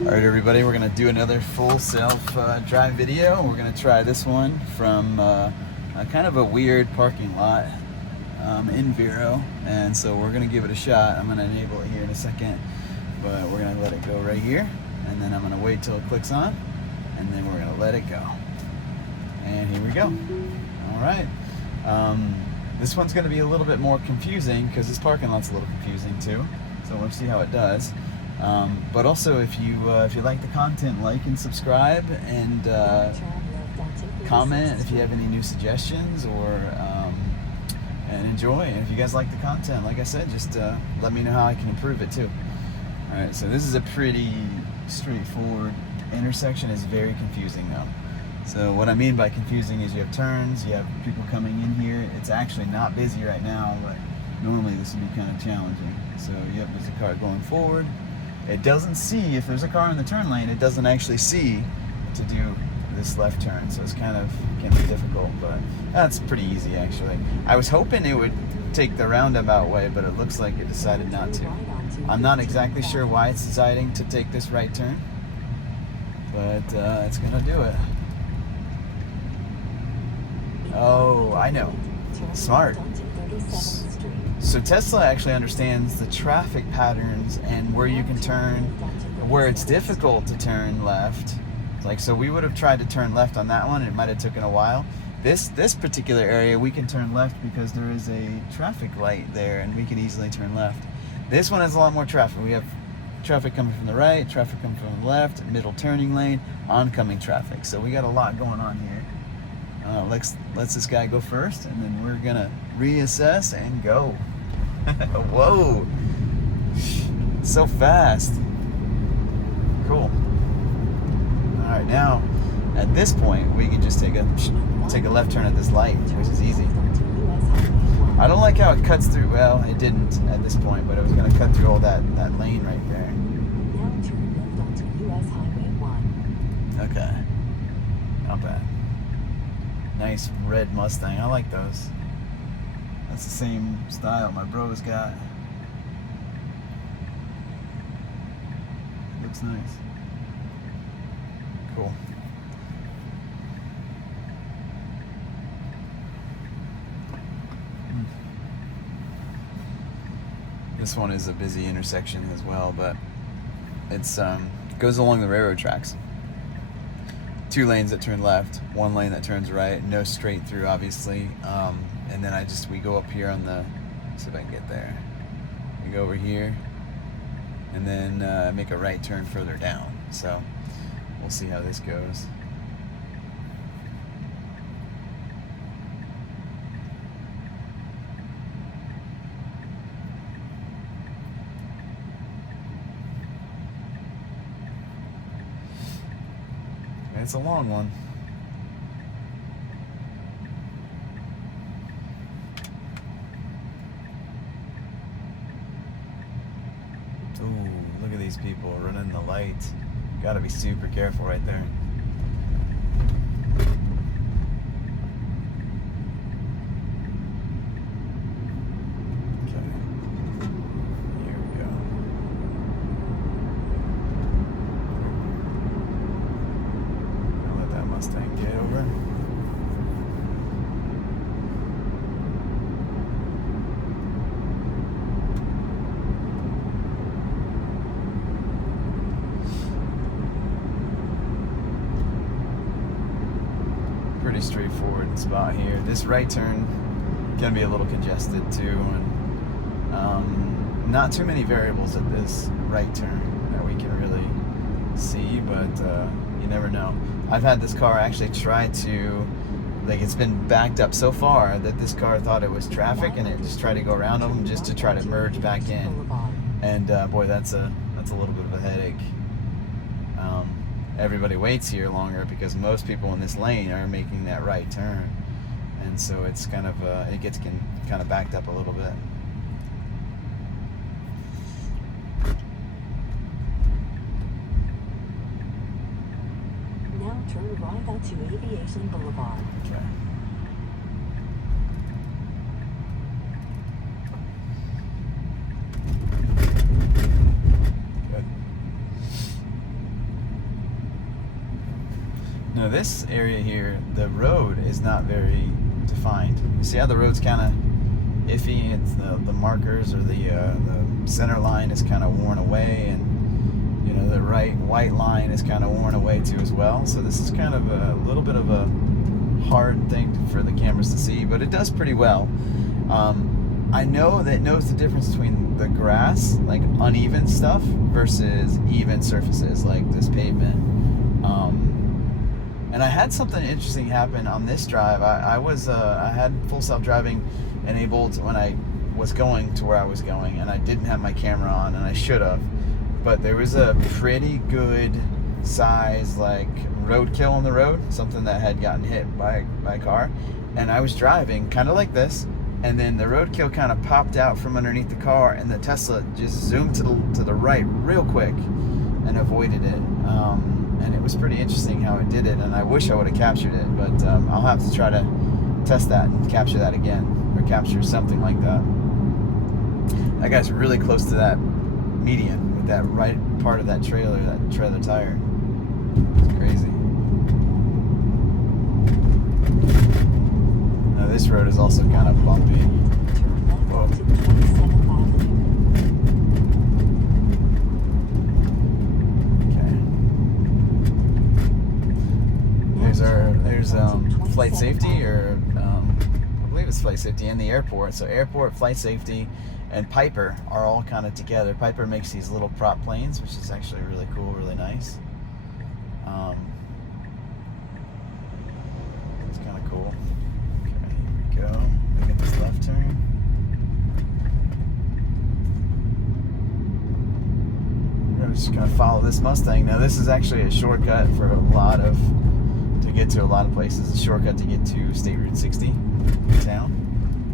Alright everybody, we're going to do another full self-drive video. We're going to try this one from a kind of a weird parking lot in Vero, and so we're going to give it a shot. I'm going to enable it here in a second, but we're going to let it go right here, and then I'm going to wait till it clicks on, and then we're going to let it go. And here we go. Alright. This one's going to be a little bit more confusing because this parking lot's a little confusing too, so we'll see how it does. But also, if you like the content, like and subscribe, and comment if you have any new suggestions, or and enjoy. And if you guys like the content, like I said, just let me know how I can improve it too. All right, so this is a pretty straightforward intersection. It's very confusing though. So what I mean by confusing is you have turns, you have people coming in here. It's actually not busy right now, but normally this would be kind of challenging. So yep, there's a car going forward. It doesn't see, if there's a car in the turn lane, it doesn't actually see to do this left turn. So it's kind of, can be difficult, but that's pretty easy actually. I was hoping it would take the roundabout way, but it looks like it decided not to. I'm not exactly sure why it's deciding to take this right turn, but it's gonna do it. Oh, I know. Smart. So Tesla actually understands the traffic patterns and where you can turn, where it's difficult to turn left. Like, so we would have tried to turn left on that one, and it might have taken a while. This particular area, we can turn left because there is a traffic light there, and we can easily turn left. This one has a lot more traffic. We have traffic coming from the right, traffic coming from the left, middle turning lane, oncoming traffic. So we got a lot going on here. Let's this guy go first, and then we're gonna reassess and go. Whoa, so fast. Cool. All right, now at this point we can just take a left turn at this light, which is easy. I don't like how it cuts through. Well, it didn't at this point, but it was gonna cut through all that lane right there. Now turn left onto US Highway 1. Okay, not bad. Nice red Mustang. I like those. That's the same style my bro's got. Looks nice. Cool. This one is a busy intersection as well, but it's goes along the railroad tracks. 2 lanes that turn left, 1 lane that turns right, no straight through obviously, and then we go up here on the, let's see if I can get there. We go over here, and then make a right turn further down. So we'll see how this goes. It's a long one. Ooh, look at these people running the light. Gotta be super careful right there. Okay. Here we go. Mustang get over. Pretty straightforward spot here. This right turn can be a little congested too, and not too many variables at this right turn that we can really see, but you never know. I've had this car actually try to, like, it's been backed up so far that this car thought it was traffic, and it just tried to go around them just to try to merge back in. And boy, that's a little bit of a headache. Everybody waits here longer because most people in this lane are making that right turn, and so it's kind of it gets kind of backed up a little bit. Now turn right onto Aviation Boulevard. Okay. Now this area here, the road is not very defined. You see how the road's kind of iffy? It's the markers or the center line is kind of worn away, and you know the right white line is kind of worn away too as well. So this is kind of a little bit of a hard thing for the cameras to see, but it does pretty well. I know that it knows the difference between the grass, like uneven stuff, versus even surfaces like this pavement. And I had something interesting happen on this drive. I had full self-driving enabled when I was going to where I was going, and I didn't have my camera on, and I should have. But there was a pretty good size like roadkill on the road, something that had gotten hit by a car, and I was driving kind of like this, and then the roadkill kind of popped out from underneath the car, and the Tesla just zoomed to the right real quick and avoided it. And it was pretty interesting how it did it, and I wish I would have captured it, but I'll have to try to test that and capture that again, or capture something like that. That guy's really close to that median with that right part of that trailer tire. It's crazy. Now this road is also kind of bumpy. Turn left Whoa. onto 27th Avenue. There's flight safety, or I believe it's flight safety, and the airport. So airport, flight safety, and Piper are all kind of together. Piper makes these little prop planes, which is actually really cool, really nice. It's kind of cool. Okay, here we go. Look at this left turn. I'm just gonna follow this Mustang. Now this is actually a shortcut for to get to a lot of places. A shortcut to get to State Route 60 in town.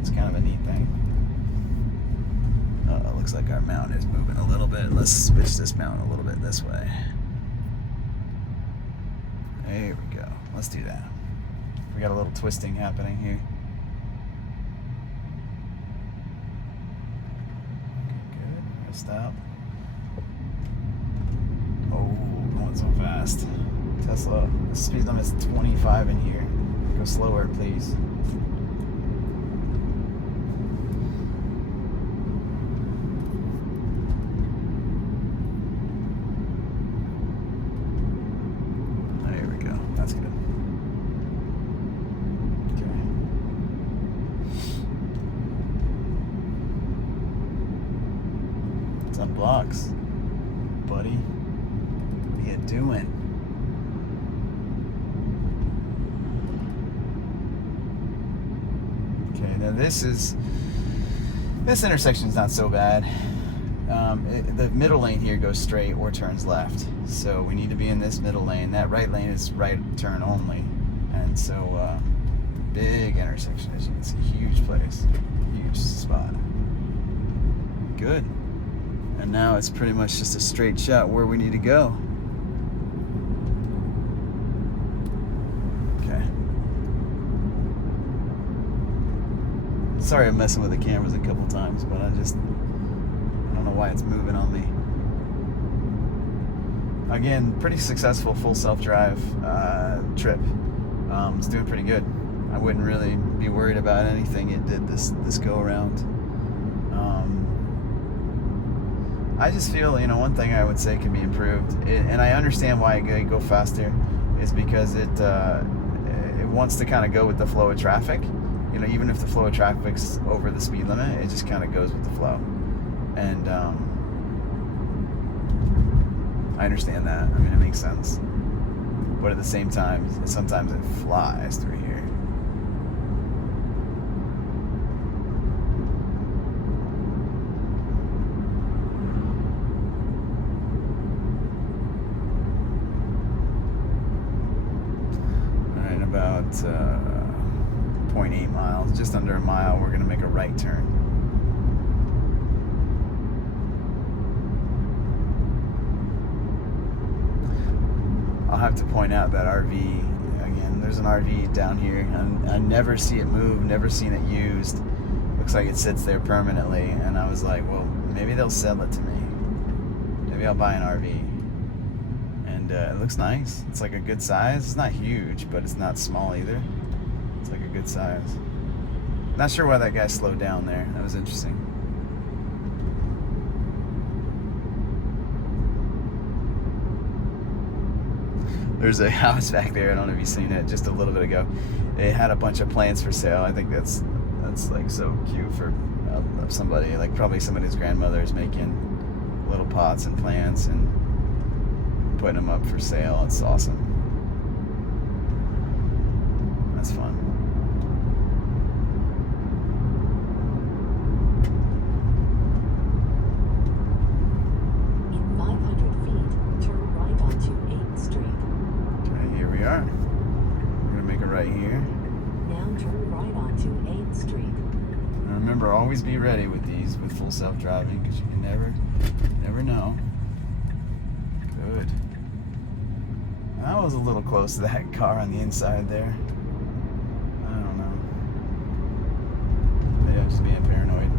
It's kind of a neat thing. It looks like our mount is moving a little bit. Let's switch this mount a little bit this way. There we go. Let's do that. We got a little twisting happening here. Okay, good. We're gonna stop. Oh, going so fast. Tesla, the speed limit's 25 in here. Go slower, please. There we go. That's good. Okay. It's on blocks, buddy. What are you doing? Okay, now this intersection is not so bad. The middle lane here goes straight or turns left, so we need to be in this middle lane. That right lane is right turn only, and so big intersection, as you can see, huge place, huge spot. Good. And now it's pretty much just a straight shot where we need to go. Sorry I'm messing with the cameras a couple times, but I don't know why it's moving on me. Again, pretty successful full self-drive trip. It's doing pretty good. I wouldn't really be worried about anything it did this go around. I just feel, one thing I would say can be improved, and I understand why it go faster, is because it wants to kind of go with the flow of traffic. Even if the flow of traffic's over the speed limit, it just kind of goes with the flow. And I understand that. I mean, it makes sense. But at the same time, sometimes it flies through here. All right, about 0.8 miles, just under a mile, we're going to make a right turn. I'll have to point out that RV, again, there's an RV down here, and I never see it move, never seen it used. Looks like it sits there permanently, and I was like, well, maybe they'll sell it to me. Maybe I'll buy an RV. And And it looks nice. It's like a good size. It's not huge, but it's not small either. It's like a good size. Not sure why that guy slowed down there. That was interesting. There's a house back there. I don't know if you've seen it just a little bit ago. It had a bunch of plants for sale. I think that's like so cute for somebody, like probably somebody's grandmother is making little pots and plants and putting them up for sale. It's awesome. That's fun. In 500 feet, turn right onto 8th Street. Okay, here we are. We're gonna make a right here. Now turn right onto 8th Street. And remember, always be ready with these, with full self-driving, because you can never know. Good. I was a little close to that car on the inside there. I don't know. Maybe I'm just being paranoid.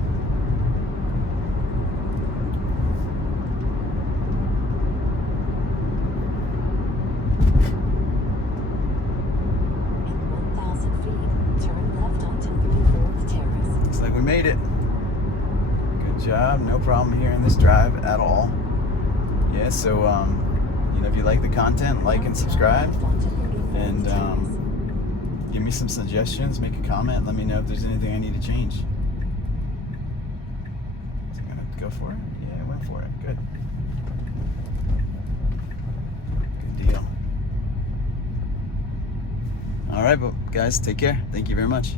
In 1,000 feet, turn left onto 34th Terrace. Looks like we made it. Good job. No problem here in this drive at all. Yeah, so if you like the content, like and subscribe, and give me some suggestions, make a comment, let me know if there's anything I need to change. Is it gonna go for it? Yeah, it went for it. Good. Good deal. All right, but guys, take care. Thank you very much.